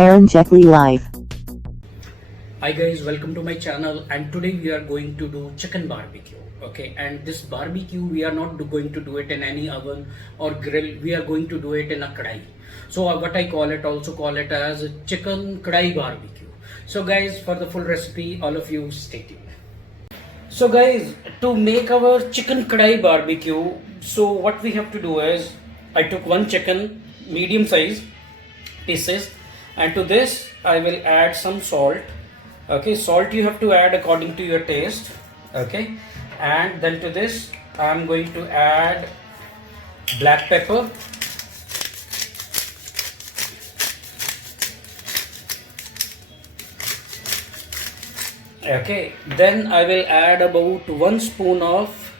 Karen Jeckley Live. Hi guys, welcome to my channel, and today we are going to do chicken barbecue. Okay, and this barbecue we are not going to do it in any oven or grill. We are going to do it in a kadai. So what I call it, also call it as chicken kadai barbecue. So guys, for the full recipe, all of you stay tuned. So guys, to make our chicken kadai barbecue, so what we have to do is, I took one chicken, medium size pieces, and to this I will add some salt. Okay, salt you have to add according to your taste. Okay, and then to this I am going to add black pepper. Okay, then I will add about 1 spoon of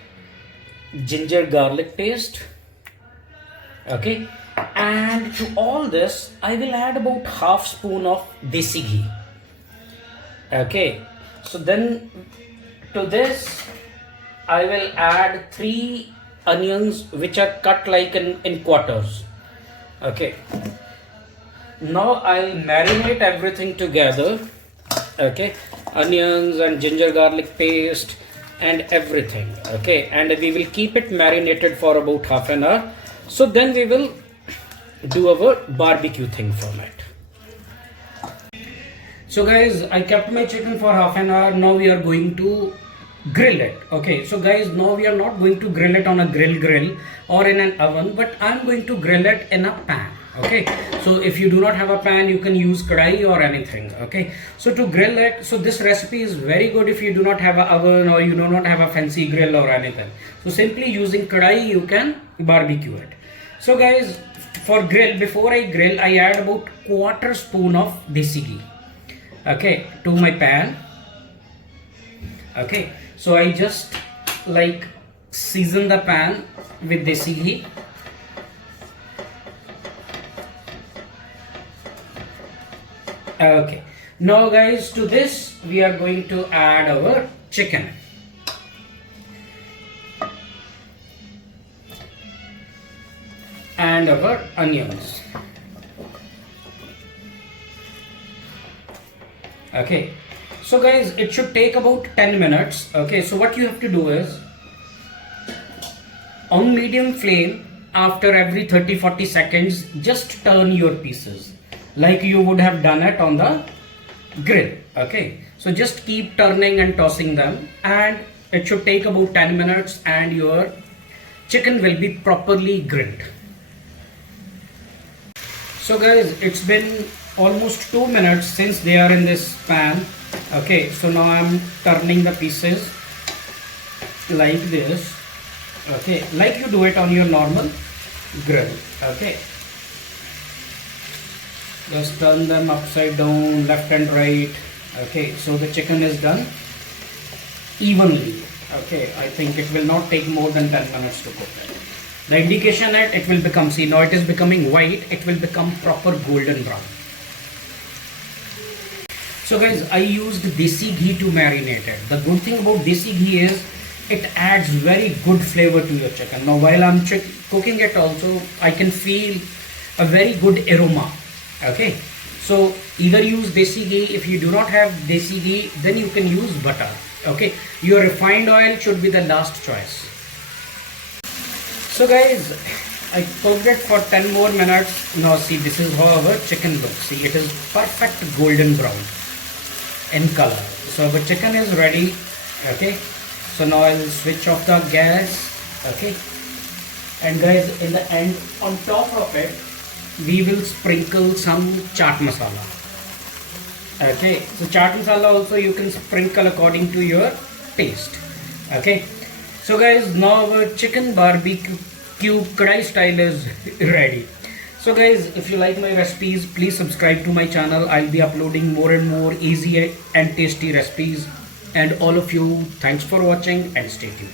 ginger garlic paste. Okay, and to all this I will add about half spoon of desi ghee. Okay, so then to this I will add 3 onions which are cut like in quarters. Okay, now I'll marinate everything together. Okay, onions and ginger garlic paste and everything. Okay, and we will keep it marinated for about half an hour. So then we will do our barbecue thing from it. So guys, I kept my chicken for half an hour. Now we are going to grill it. Okay, so guys, now we are not going to grill it on a grill or in an oven, but I'm going to grill it in a pan. Okay, so if you do not have a pan, you can use kadai or anything. Okay, so to grill it, so this recipe is very good if you do not have an oven or you do not have a fancy grill or anything. So simply using kadai you can barbecue it. So guys, for grill, before I grill, I add about quarter spoon of desi ghee. Okay, to my pan. Okay, so I just like season the pan with desi ghee. Okay, now guys, to this we are going to add our chicken. And our onions. Okay, so guys, it should take about 10 minutes. Okay, so what you have to do is, on medium flame, after every 30-40 seconds, just turn your pieces like you would have done it on the grill. Okay, so just keep turning and tossing them, and it should take about 10 minutes and your chicken will be properly grilled. So guys, it's been almost 2 minutes since they are in this pan. Okay, so now I'm turning the pieces like this. Okay, like you do it on your normal grill. Okay, just turn them upside down, left and right. Okay, so the chicken is done evenly. Okay, I think it will not take more than 10 minutes to cook it. The indication that it will become, see now it is becoming white, it will become proper golden brown. So guys, I used desi ghee to marinate it. The good thing about desi ghee is it adds very good flavor to your chicken. Now while I'm cooking it also, I can feel a very good aroma. Okay, so either use desi ghee. If you do not have desi ghee, then you can use butter. Okay, your refined oil should be the last choice. So guys, I cooked it for 10 more minutes. Now see, this is how our chicken looks. See, it is perfect golden brown in color. So our chicken is ready. Okay, so now I will switch off the gas. Okay, and guys, in the end, on top of it, we will sprinkle some chaat masala. Okay, so chaat masala also you can sprinkle according to your taste. Okay, so guys, now our chicken barbecue kadai style is ready. So guys, if you like my recipes, please subscribe to my channel. I'll be uploading more and more easy and tasty recipes. And all of you, thanks for watching and stay tuned.